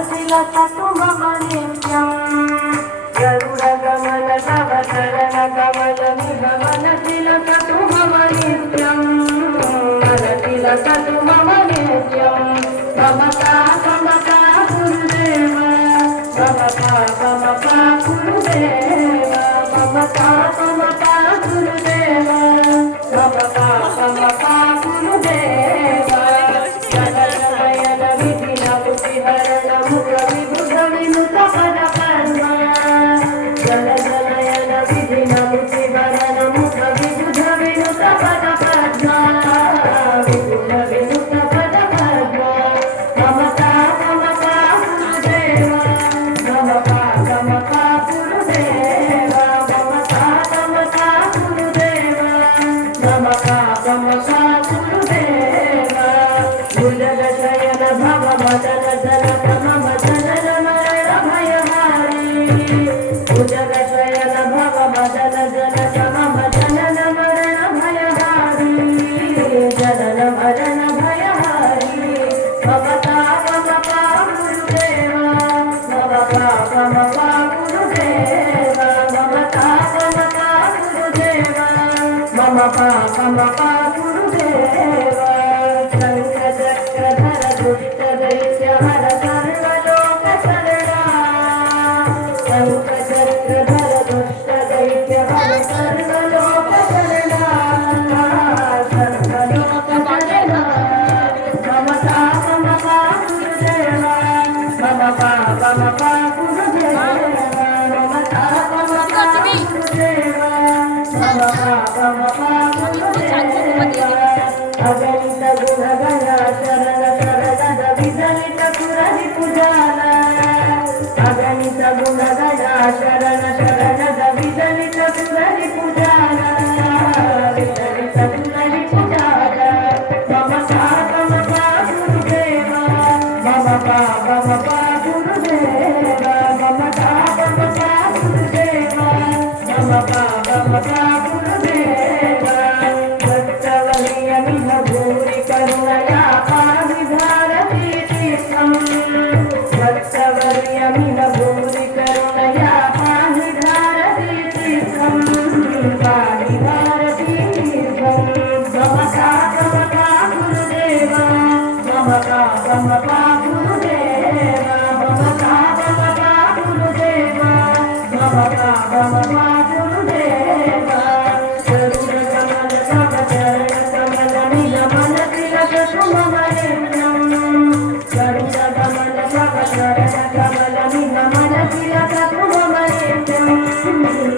मनसि लसतु मम नित्यम् गरुडगमन तव चरणकमलमिह मनसि लसतु मम नित्यम् मनसि लसतु मम नित्यम् ममता गुरुदेव ममता गुरुदेव ममता गुरुदेव ममता गुरुदेव जननयन विधिन बुद्धिहरण मुख विबुध विनुत पद कर्म जननयन विधिन बुद्धिहरण मुख विबुध विनुत पद कर्म विबुध विनुत पद कर्म ममता गुरुदेव ममता गुरुदेव ममता गुरुदेव ममता गुरुदेव भुजगशयन भव मदन जनक मम जनन मरण भयहारी भुजगशयन भव मदन जनक मम जनन मरण भयहारी जनन मरण भयहारी ममता गुरुदेव ममता गुरुदेव ममता गुरुदेव ममता गुरुदेव शङ्खचक्रधर दुष्ट दैत्य हर सर्वलोक शरणा शङ्खचक्रधर दुष्ट दैत्य हर सर्वलोक शरणा सर्वलोक शरणा ममता गुरुदेव ममता गुरुदेव ममता गुरुदेव ममता अगणित गुणगण शरण शरणद विदलित पुरहि पूजाला अगणित गुणगण शरण शरणद विदलित पुरहि पूजाला विदलित पुरहि पूजाला ममता गुरुदेव ममता गुरुदेव ममता गुरुदेव ममता गुरुदेव भूरि करुणया पाविधारति चित्तम् भक्तवर्यमिह भूरि करुणया पाविधारति चित्तम् पाविधारति चित्तम् ममता गुरुदेव ममता गुरुदेव ममता गुरुदेव ममता गुरुदेव गरुडगमन तव चरणकमलमिह मनसि लसतु मम नित्यम् गरुडगमन तव चरणकमलमिह मनसि लसतु मम नित्यम्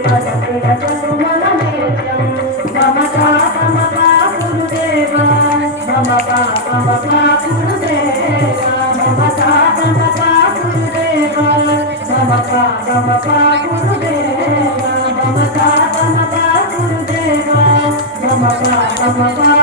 मनसि लसतु मम नित्यम् ममता गुरुदेव ममता गुरुदेव ममता गुरुदेव ममता गुरुदेव ममता गुरुदेव ममता